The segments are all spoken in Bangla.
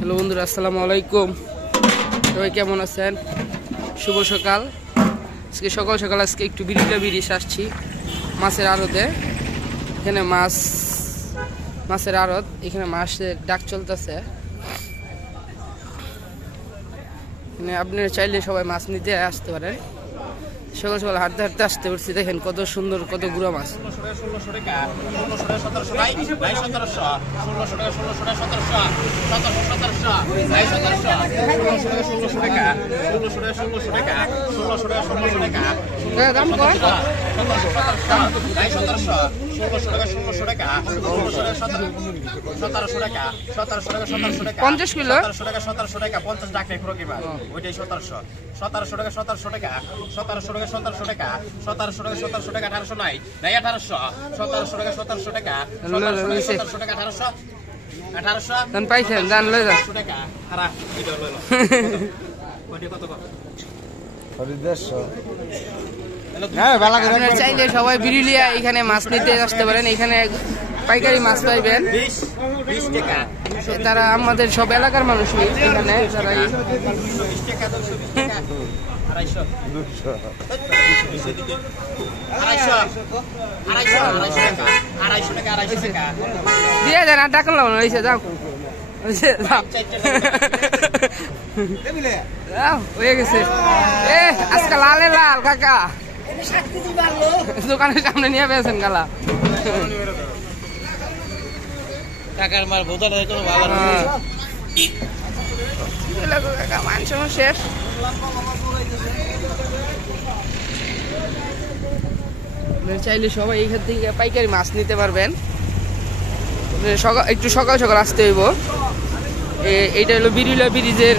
হ্যালো বন্ধুরা, আসসালামু আলাইকুম। সবাই কেমন আছেন? শুভ সকাল। আজকে সকাল সকাল একটু বিরিশ আসছি মাছের আড়তে। এখানে মাছের আড়ত, এখানে মাছের ডাক চলতেছে। এখানে আপনারা চাইলে সবাই মাছ নিতে আসতে পারেন। সকাল সকাল হাঁটতে হাঁটতে আসতে পারছি। দেখেন কত সুন্দর, কত গুঁড়া মাছ। দাম কয়? 50 কিলো 1700 টাকা 50 টাকা ওইটাই 1700 টাকা 1700 টাকা 1700 টাকা 1700 টাকা 1800 নাই 1800 1700 টাকা 1700 টাকা 1700 টাকা 1800 দান পাইছেন, দান লয়ে যান। টাকা হারা এটা লইলো কত কত আপনারা চাইলে সবাই বিরিলিয়া এখানে মাছ নিতে আসতে পারেন। এখানে পাইকারি মাছ পাইবেন। 20 টাকা তারা আমাদের সব এলাকার মানুষই এখানে, যারা 20 টাকা 220 টাকা 250 টাকা দিয়ে দেন। আর টাকা লাগলো হয়েছে, যাও হয়ে গেছে। আজকে লালে লাল কাকা দোকানের সামনে নিয়ে পেয়েছেন গালা। টাকার মাল বোঝানো কোনো ভালো কাকা মাংস শেষ। চাইলে সবাই এখান থেকে পাইকারি মাছ নিতে পারবেন। একটু সকাল সকাল আসতে হইব। এইটা হলো বিরিলা ব্রিজের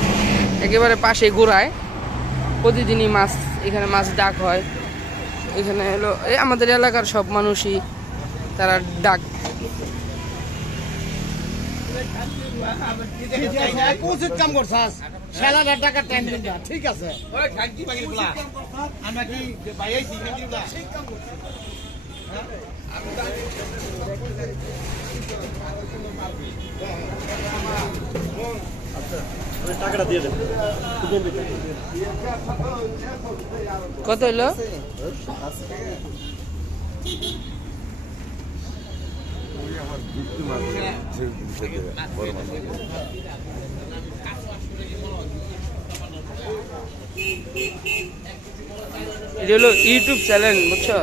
একেবারে পাশে গোড়ায়। প্রতিদিনই মাছ এখানে মাছ ডাক হয়। এখানে হলো আমাদের এলাকার সব মানুষই তারা ডাক। ঠিক আছে টাকাটা দিয়ে দেন। কত হলো? এটা হলো ইউটিউব চ্যানেল, বুঝছো?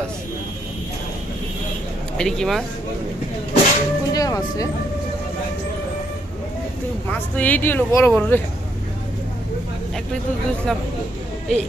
এটা কি মাছ? কোন জায়গায় মাছ রে? মাছ তো এইটি হলো বড় বড় রে। একটাই তো বুঝলাম। এই